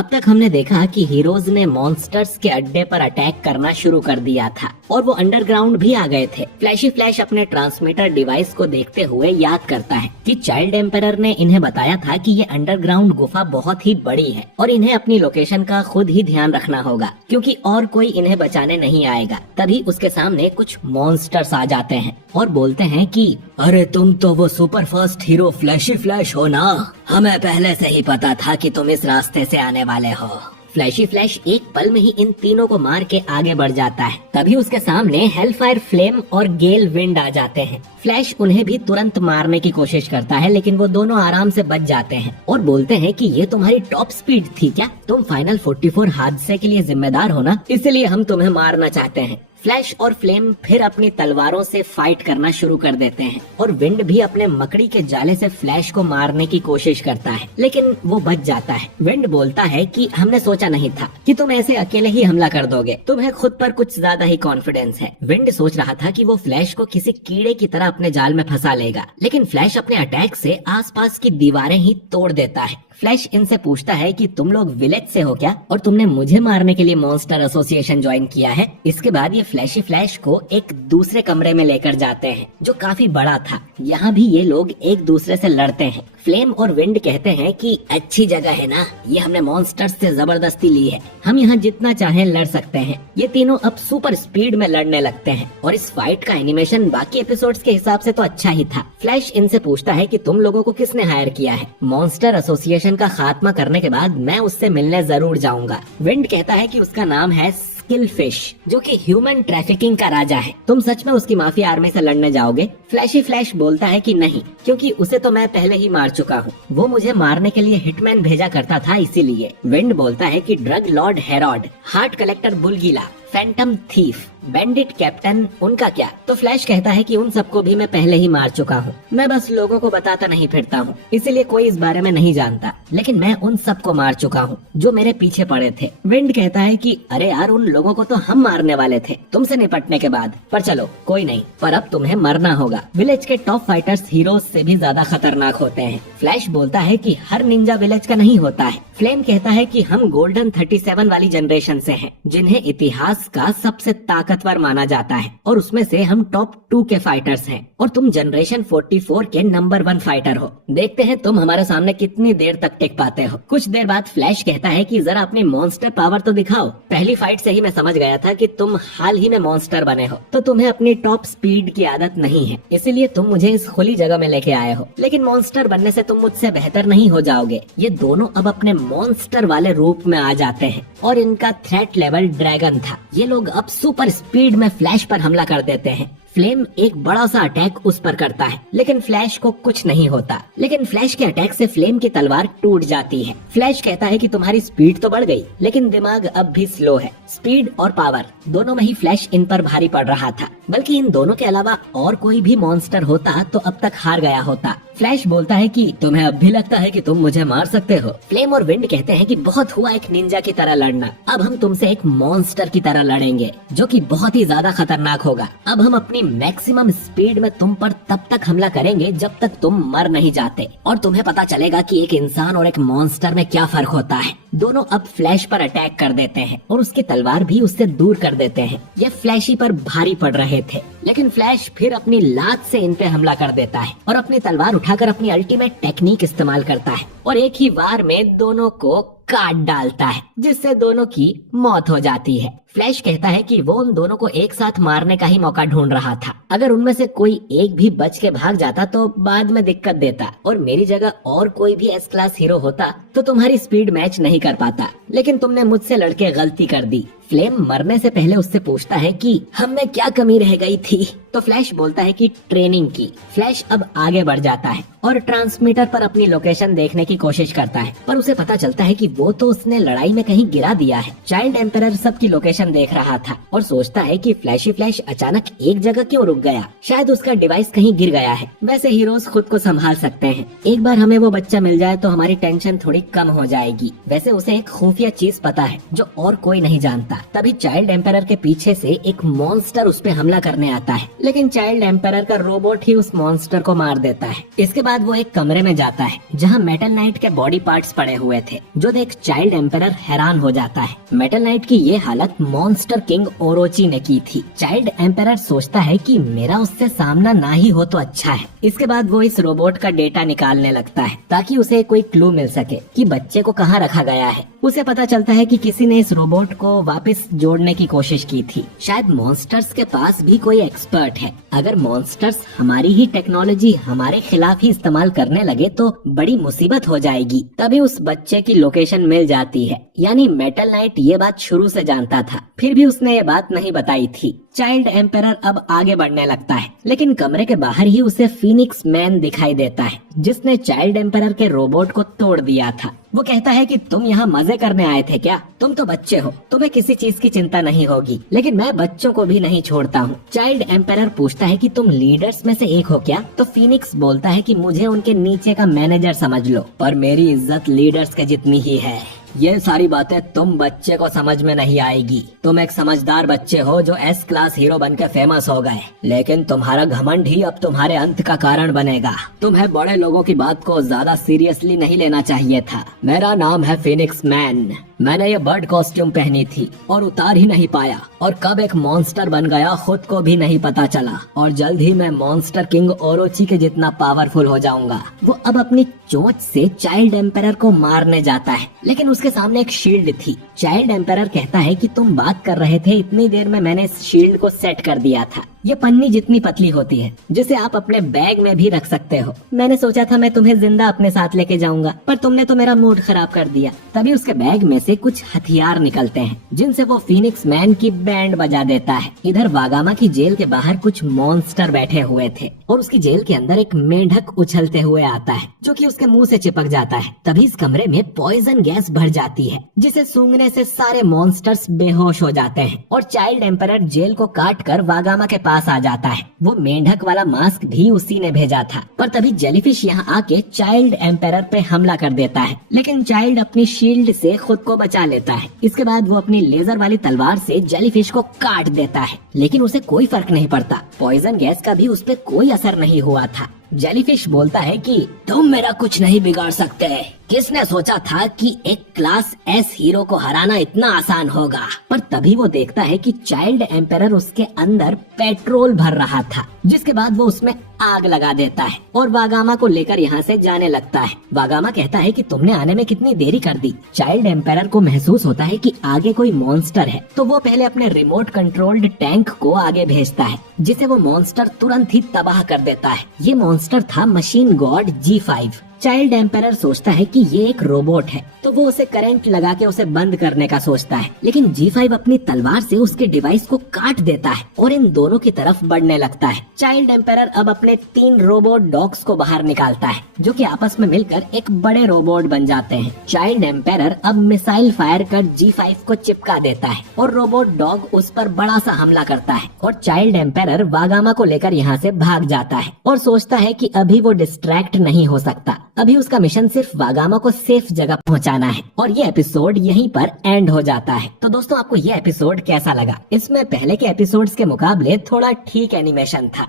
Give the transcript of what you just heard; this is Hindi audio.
अब तक हमने देखा कि हीरोज ने मॉन्स्टर्स के अड्डे पर अटैक करना शुरू कर दिया था और वो अंडरग्राउंड भी आ गए थे। फ्लैशी फ्लैश अपने ट्रांसमीटर डिवाइस को देखते हुए याद करता है कि चाइल्ड एम्परर ने इन्हें बताया था कि ये अंडरग्राउंड गुफा बहुत ही बड़ी है और इन्हें अपनी लोकेशन का खुद ही ध्यान रखना होगा क्योंकि और कोई इन्हें बचाने नहीं आएगा। तभी उसके सामने कुछ मॉन्स्टर्स आ जाते हैं और बोलते हैं कि अरे तुम तो वो super fast hero flashy flash हो ना, हमें पहले से ही पता था कि तुम इस रास्ते से आने वाले हो। फ्लैशी फ्लैश एक पल में ही इन तीनों को मार के आगे बढ़ जाता है। तभी उसके सामने हेलफायर फ्लेम और गेल विंड आ जाते हैं। फ्लैश उन्हें भी तुरंत मारने की कोशिश करता है लेकिन वो दोनों आराम से बच जाते हैं और बोलते हैं कि ये तुम्हारी टॉप स्पीड थी क्या? तुम फाइनल 44 हादसे के लिए जिम्मेदार हो ना, इसलिए हम तुम्हें मारना चाहते हैं। फ्लैश और फ्लेम फिर अपनी तलवारों से फाइट करना शुरू कर देते हैं और विंड भी अपने मकड़ी के जाले से फ्लैश को मारने की कोशिश करता है लेकिन वो बच जाता है। विंड बोलता है कि हमने सोचा नहीं था कि तुम ऐसे अकेले ही हमला कर दोगे, तुम्हें खुद पर कुछ ज्यादा ही कॉन्फिडेंस है। विंड सोच रहा था कि वो फ्लैश को किसी कीड़े की तरह अपने जाल में फंसा लेगा लेकिन फ्लैश अपने अटैक से आसपास की दीवारें ही तोड़ देता है। फ्लैश इनसे पूछता है कि तुम लोग विलेज से हो क्या और तुमने मुझे मारने के लिए मॉन्स्टर एसोसिएशन ज्वाइन किया है? इसके बाद ये फ्लैशी फ्लैश को एक दूसरे कमरे में लेकर जाते हैं जो काफी बड़ा था। यहाँ भी ये लोग एक दूसरे से लड़ते हैं। फ्लेम और विंड कहते हैं कि अच्छी जगह है ना, ये हमने मॉन्स्टर्स से जबरदस्ती ली है, हम यहाँ जितना चाहें लड़ सकते हैं। ये तीनों अब सुपर स्पीड में लड़ने लगते हैं और इस फाइट का एनिमेशन बाकी एपिसोड्स के हिसाब से तो अच्छा ही था। फ्लैश इनसे पूछता है कि तुम लोगों को किसने हायर किया है? मॉन्स्टर एसोसिएशन का खात्मा करने के बाद मैं उससे मिलने जरूर जाऊंगा। विंड कहता है कि उसका नाम है किलफिश जो कि ह्यूमन ट्रैफिकिंग का राजा है। तुम सच में उसकी माफिया आर्मी से लड़ने जाओगे? फ्लैशी फ्लैश बोलता है कि नहीं, क्योंकि उसे तो मैं पहले ही मार चुका हूँ। वो मुझे मारने के लिए हिटमैन भेजा करता था इसीलिए। विंड बोलता है कि drug lord Herod, heart collector बुलगीला, फैंटम थीफ, बैंडिट कैप्टन, उनका क्या? तो फ्लैश कहता है कि उन सबको भी मैं पहले ही मार चुका हूँ, मैं बस लोगों को बताता नहीं फिरता हूँ, इसीलिए कोई इस बारे में नहीं जानता, लेकिन मैं उन सबको मार चुका हूँ जो मेरे पीछे पड़े थे। विंड कहता है कि अरे यार, उन लोगों को तो हम मारने वाले थे तुमसे निपटने के बाद, पर चलो कोई नहीं, पर अब तुम्हें मरना होगा। विलेज के टॉप फाइटर्स हीरोज से भी ज्यादा खतरनाक होते हैं। फ्लैश बोलता है कि हर निंजा विलेज का नहीं होता है। फ्लेम कहता है कि हम गोल्डन 37 वाली जनरेशन से हैं, जिन्हें इतिहास का सबसे ताकतवर माना जाता है और उसमें से हम टॉप 2 के फाइटर्स हैं और तुम जनरेशन 44 के नंबर 1 फाइटर हो। देखते हैं तुम हमारे सामने कितनी देर तक टिक पाते हो। कुछ देर बाद फ्लैश कहता है कि जरा अपनी मॉन्स्टर पावर तो दिखाओ। पहली फाइट से ही मैं समझ गया था कि तुम हाल ही में मॉन्स्टर बने हो, तो तुम्हें अपनी टॉप स्पीड की आदत नहीं है, इसीलिए तुम मुझे इस खुली जगह में लेके आए हो, लेकिन मॉन्स्टर बनने से तुम मुझसे बेहतर नहीं हो जाओगे। ये दोनों अब अपने मॉन्स्टर वाले रूप में आ जाते हैं और इनका थ्रेट लेवल ड्रैगन था। ये लोग अब सुपर स्पीड में फ्लैश पर हमला कर देते हैं। फ्लेम एक बड़ा सा अटैक उस पर करता है लेकिन फ्लैश को कुछ नहीं होता, लेकिन फ्लैश के अटैक से फ्लेम की तलवार टूट जाती है। फ्लैश कहता है कि तुम्हारी स्पीड तो बढ़ गई लेकिन दिमाग अब भी स्लो है। स्पीड और पावर दोनों में ही फ्लैश इन पर भारी पड़ रहा था, बल्कि इन दोनों के अलावा और कोई भी मॉन्स्टर होता तो अब तक हार गया होता। फ्लैश बोलता है कि तुम्हें अब भी लगता है कि तुम मुझे मार सकते हो? फ्लेम और विंड कहते हैं कि बहुत हुआ एक निंजा की तरह लड़ना, अब हम तुमसे एक मॉन्स्टर की तरह लड़ेंगे जो कि बहुत ही ज्यादा खतरनाक होगा। अब हम अपनी मैक्सिमम स्पीड में तुम पर तब तक हमला करेंगे जब तक तुम मर नहीं जाते और तुम्हें पता चलेगा कि एक इंसान और एक मॉन्स्टर में क्या फर्क होता है। दोनों अब फ्लैश पर अटैक कर देते हैं और उसकी तलवार भी उससे दूर कर देते हैं। ये फ्लैशी पर भारी पड़ रहे थे लेकिन फ्लैश फिर अपनी लात से इन पे हमला कर देता है और अपनी तलवार उठाकर अपनी अल्टीमेट टेक्निक इस्तेमाल करता है और एक ही वार में दोनों को काट डालता है, जिससे दोनों की मौत हो जाती है। फ्लैश कहता है कि वो उन दोनों को एक साथ मारने का ही मौका ढूंढ रहा था। अगर उनमें से कोई एक भी बच के भाग जाता तो बाद में दिक्कत देता और मेरी जगह और कोई भी एस क्लास हीरो होता तो तुम्हारी स्पीड मैच नहीं कर पाता, लेकिन तुमने मुझसे लड़के गलती कर दी। फ्लेम मरने से पहले उससे पूछता है कि हम में क्या कमी रह गई थी, तो फ्लैश बोलता है कि ट्रेनिंग की। फ्लैश अब आगे बढ़ जाता है और ट्रांसमीटर पर अपनी लोकेशन देखने की कोशिश करता है, पर उसे पता चलता है कि वो तो उसने लड़ाई में कहीं गिरा दिया है। चाइल्ड एम्परर सबकी लोकेशन देख रहा था और सोचता है कि फ्लैशी फ्लैश अचानक एक जगह क्यों रुक गया, शायद उसका डिवाइस कहीं गिर गया है। वैसे हीरोज खुद को संभाल सकते हैं, एक बार हमें वो बच्चा मिल जाए तो हमारी टेंशन थोड़ी कम हो जाएगी। वैसे उसे एक खुफिया चीज पता है जो और कोई नहीं जानता, तभी चाइल्ड एम्पायर के पीछे से एक मॉन्स्टर उस पे हमला करने आता है, लेकिन चाइल्ड एम्पायर का रोबोट ही उस मॉन्स्टर को मार देता है। इसके बाद वो एक कमरे में जाता है जहाँ मेटल नाइट के बॉडी पार्ट्स पड़े हुए थे, जो देख चाइल्ड एम्पायर हैरान हो जाता है। मेटल नाइट की ये हालत मॉन्स्टर किंग ओरोची ने की थी। चाइल्ड एम्पायर सोचता है कि मेरा उससे सामना ना ही हो तो अच्छा है। इसके बाद वो इस रोबोट का डेटा निकालने लगता है ताकि उसे कोई क्लू मिल सके कि बच्चे को कहाँ रखा गया है। उसे पता चलता है कि किसी ने इस रोबोट को वापस जोड़ने की कोशिश की थी। शायद मॉन्स्टर्स के पास भी कोई एक्सपर्ट है। अगर मॉन्स्टर्स हमारी ही टेक्नोलॉजी हमारे खिलाफ ही इस्तेमाल करने लगे तो बड़ी मुसीबत हो जाएगी। तभी उस बच्चे की लोकेशन मिल जाती है। यानी मेटल नाइट ये बात शुरू से जानता था, फिर भी उसने ये बात नहीं बताई थी। चाइल्ड एम्पायर अब आगे बढ़ने लगता है, लेकिन कमरे के बाहर ही उसे फीनिक्स मैन दिखाई देता है, जिसने चाइल्ड एम्पायर के रोबोट को तोड़ दिया था। वो कहता है कि तुम यहाँ मजे करने आए थे क्या? तुम तो बच्चे हो, तुम्हें किसी चीज की चिंता नहीं होगी, लेकिन मैं बच्चों को भी नहीं छोड़ता हूँ। चाइल्ड एम्पायर पूछता है कि तुम लीडर्स में से एक हो क्या? तो फीनिक्स बोलता है कि मुझे उनके नीचे का मैनेजर समझ लो, पर मेरी इज्जत लीडर्स के जितनी ही है। ये सारी बातें तुम बच्चे को समझ में नहीं आएगी। तुम एक समझदार बच्चे हो जो एस क्लास हीरो बनकर फेमस हो गए, लेकिन तुम्हारा घमंड ही अब तुम्हारे अंत का कारण बनेगा। तुम्हें बड़े लोगों की बात को ज्यादा सीरियसली नहीं लेना चाहिए था। मेरा नाम है फीनिक्स मैन। मैंने ये बर्ड कॉस्ट्यूम पहनी थी और उतार ही नहीं पाया, और कब एक मॉन्स्टर बन गया खुद को भी नहीं पता चला, और जल्द ही मैं मॉन्स्टर किंग ओरोची के जितना पावरफुल हो जाऊंगा। वो अब अपनी चोंच से चाइल्ड एम्पायर को मारने जाता है, लेकिन उसके सामने एक शील्ड थी। चाइल्ड एम्पायर कहता है कि तुम बात कर रहे थे, इतनी देर में मैंने इस शील्ड को सेट कर दिया था। ये पन्नी जितनी पतली होती है, जिसे आप अपने बैग में भी रख सकते हो। मैंने सोचा था मैं तुम्हें जिंदा अपने साथ लेके जाऊंगा, पर तुमने तो मेरा मूड खराब कर दिया। तभी उसके बैग में से कुछ हथियार निकलते हैं, जिनसे वो फीनिक्स मैन की बैंड बजा देता है। इधर वागामा की जेल के बाहर कुछ मॉन्स्टर बैठे हुए थे, और उसकी जेल के अंदर एक मेंढक उछलते हुए आता है, जो कि उसके मुंह से चिपक जाता है। तभी इस कमरे में पॉइजन गैस भर जाती है, जिसे सूंघने से सारे मॉन्स्टर्स बेहोश हो जाते हैं, और चाइल्ड एम्पायर जेल को काट कर वागामा के पास आ जाता है। वो मेंढक वाला मास्क भी उसी ने भेजा था। पर तभी जेलीफिश यहाँ आके चाइल्ड एम्पायर पे हमला कर देता है, लेकिन चाइल्ड अपनी शील्ड से खुद को बचा लेता है। इसके बाद वो अपनी लेजर वाली तलवार से जेलीफिश को काट देता है, लेकिन उसे कोई फर्क नहीं पड़ता। पॉइजन गैस का भी उस पे कोई असर नहीं हुआ था। जेलीफिश बोलता है कि तुम मेरा कुछ नहीं बिगाड़ सकते। किसने सोचा था कि एक क्लास एस हीरो को हराना इतना आसान होगा? पर तभी वो देखता है कि चाइल्ड एम्पायर उसके अंदर पेट्रोल भर रहा था, जिसके बाद वो उसमें आग लगा देता है और वागामा को लेकर यहाँ से जाने लगता है। वागामा कहता है कि तुमने आने में कितनी देरी कर दी। चाइल्ड एम्पायर को महसूस होता है कि आगे कोई मॉन्स्टर है, तो वो पहले अपने रिमोट कंट्रोल्ड टैंक को आगे भेजता है, जिसे वो मॉन्स्टर तुरंत ही तबाह कर देता है। ये मॉन्स्टर था machine God G5। Child empire सोचता है कि ये एक रोबोट है, तो वो उसे करंट लगा के उसे बंद करने का सोचता है, लेकिन G5 अपनी तलवार से उसके डिवाइस को काट देता है और इन दोनों की तरफ बढ़ने लगता है। चाइल्ड एम्पायर अब अपने 3 रोबोट डॉग्स को बाहर निकालता है, जो कि आपस में मिलकर एक बड़े रोबोट बन जाते हैं। चाइल्ड एम्पायर अब मिसाइल फायर कर G5 को चिपका देता है और रोबोट डॉग उस पर बड़ा सा हमला करता है, और चाइल्ड एम्पायर वागामा को लेकर यहाँ से भाग जाता है और सोचता है कि अभी वो डिस्ट्रैक्ट नहीं हो सकता। अभी उसका मिशन सिर्फ वागामा को सेफ जगह पहुंचाना है, और ये एपिसोड यहीं पर एंड हो जाता है। तो दोस्तों, आपको ये एपिसोड कैसा लगा? इसमें पहले के एपिसोड्स के मुकाबले थोड़ा ठीक एनिमेशन था।